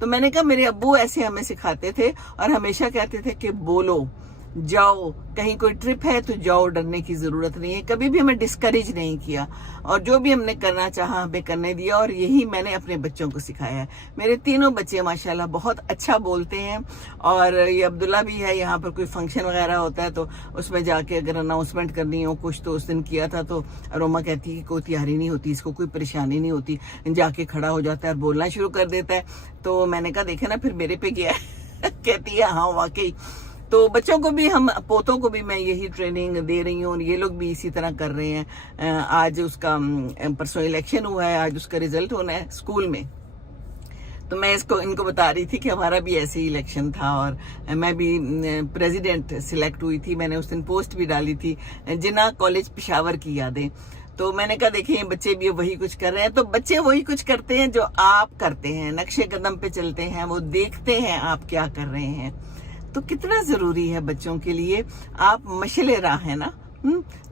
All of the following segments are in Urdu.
تو میں نے کہا میرے ابو ایسے ہمیں سکھاتے تھے اور ہمیشہ کہتے تھے کہ بولو، جاؤ، کہیں کوئی ٹرپ ہے تو جاؤ، ڈرنے کی ضرورت نہیں ہے. کبھی بھی ہمیں ڈسکریج نہیں کیا اور جو بھی ہم نے کرنا چاہا ہمیں کرنے دیا، اور یہی میں نے اپنے بچوں کو سکھایا ہے. میرے تینوں بچے ماشاءاللہ بہت اچھا بولتے ہیں. اور یہ عبداللہ بھی ہے، یہاں پر کوئی فنکشن وغیرہ ہوتا ہے تو اس میں جا کے اگر اناؤنسمنٹ کرنی ہو کچھ، تو اس دن کیا تھا تو روما کہتی کہ کوئی تیاری نہیں ہوتی، اس کو کوئی پریشانی نہیں ہوتی، جا کے کھڑا ہو جاتا ہے اور بولنا شروع کر دیتا ہے. تو میں نے کہا دیکھے نا پھر میرے پہ گیا ہے. کہتی ہے ہاں واقعی. تو بچوں کو بھی پوتوں کو بھی میں یہی ٹریننگ دے رہی ہوں، اور یہ لوگ بھی اسی طرح کر رہے ہیں. آج اس کا پرسوں الیکشن ہوا ہے، آج اس کا ریزلٹ ہونا ہے اسکول میں. تو میں ان کو بتا رہی تھی کہ ہمارا بھی ایسے ہی الیکشن تھا اور میں بھی پریزیڈنٹ سلیکٹ ہوئی تھی. میں نے اس دن پوسٹ بھی ڈالی تھی، جناح کالج پشاور کی یادیں. تو میں نے کہا دیکھیں بچے بھی وہی کچھ کر رہے ہیں. تو بچے وہی کچھ کرتے ہیں جو آپ کرتے ہیں، نقشے قدم پہ چلتے ہیں، وہ دیکھتے ہیں آپ کیا کر رہے ہیں. تو کتنا ضروری ہے بچوں کے لیے، آپ مشعل راہ ہیں نا،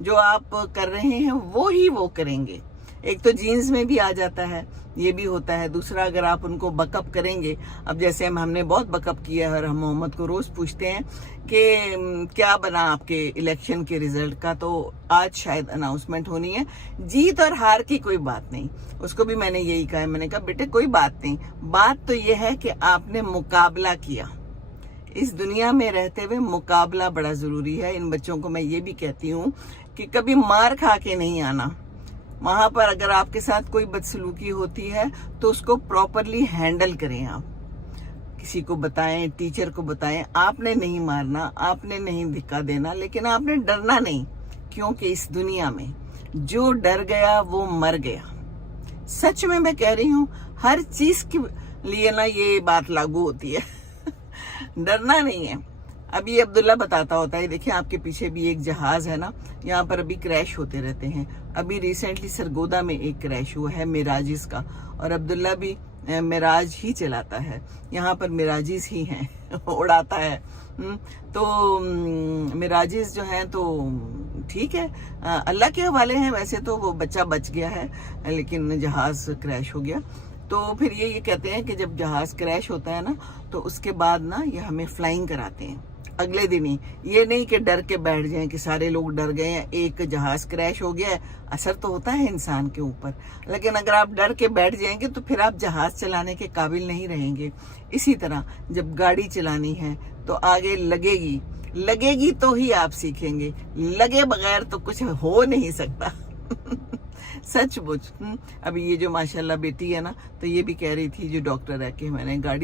جو آپ کر رہے ہیں وہی وہ کریں گے. ایک تو جینز میں بھی آ جاتا ہے، یہ بھی ہوتا ہے. دوسرا اگر آپ ان کو بک اپ کریں گے، اب جیسے ہم نے بہت بک اپ کیا ہے اور ہم محمد کو روز پوچھتے ہیں کہ کیا بنا آپ کے الیکشن کے ریزلٹ کا، تو آج شاید اناؤنسمنٹ ہونی ہے. جیت اور ہار کی کوئی بات نہیں، اس کو بھی میں نے یہی کہا ہے. میں نے کہا بیٹے کوئی بات نہیں، بات تو یہ ہے کہ آپ نے مقابلہ کیا. اس دنیا میں رہتے ہوئے مقابلہ بڑا ضروری ہے. ان بچوں کو میں یہ بھی کہتی ہوں کہ کبھی مار کھا کے نہیں آنا. وہاں پر اگر آپ کے ساتھ کوئی بدسلوکی ہوتی ہے تو اس کو پراپرلی ہینڈل کریں. آپ کسی کو بتائیں، ٹیچر کو بتائیں، آپ نے نہیں مارنا، آپ نے نہیں دھکا دینا، لیکن آپ نے ڈرنا نہیں. کیونکہ اس دنیا میں جو ڈر گیا وہ مر گیا. سچ میں کہہ رہی ہوں، ہر چیز کے لیے نا یہ بات لاگو ہوتی ہے. ڈرنا نہیں ہے. ابھی عبداللہ بتاتا ہوتا ہے، دیکھیں آپ کے پیچھے بھی ایک جہاز ہے نا، یہاں پر ابھی کریش ہوتے رہتے ہیں. ابھی ریسنٹلی سرگودا میں ایک کریش ہوا ہے میراجز کا، اور عبداللہ بھی میراج ہی چلاتا ہے. یہاں پر میراجز ہی ہیں، اڑاتا ہے. تو میراجز جو ہیں تو ٹھیک ہے، اللہ کے حوالے ہیں. ویسے تو وہ بچہ بچ گیا ہے، لیکن جہاز کریش ہو گیا. تو پھر یہ کہتے ہیں کہ جب جہاز کریش ہوتا ہے نا، تو اس کے بعد نا یہ ہمیں فلائنگ کراتے ہیں اگلے دن ہی. یہ نہیں کہ ڈر کے بیٹھ جائیں کہ سارے لوگ ڈر گئے ہیں، ایک جہاز کریش ہو گیا ہے. اثر تو ہوتا ہے انسان کے اوپر، لیکن اگر آپ ڈر کے بیٹھ جائیں گے تو پھر آپ جہاز چلانے کے قابل نہیں رہیں گے. اسی طرح جب گاڑی چلانی ہے تو آگے لگے گی تو ہی آپ سیکھیں گے. لگے بغیر تو کچھ ہو نہیں سکتا. سچ بچ. ابھی یہ جو ماشاءاللہ بیٹی ہے نا، تو یہ بھی کہہ رہی تھی جو ڈاکٹر ہے کہ میں نے گاڑی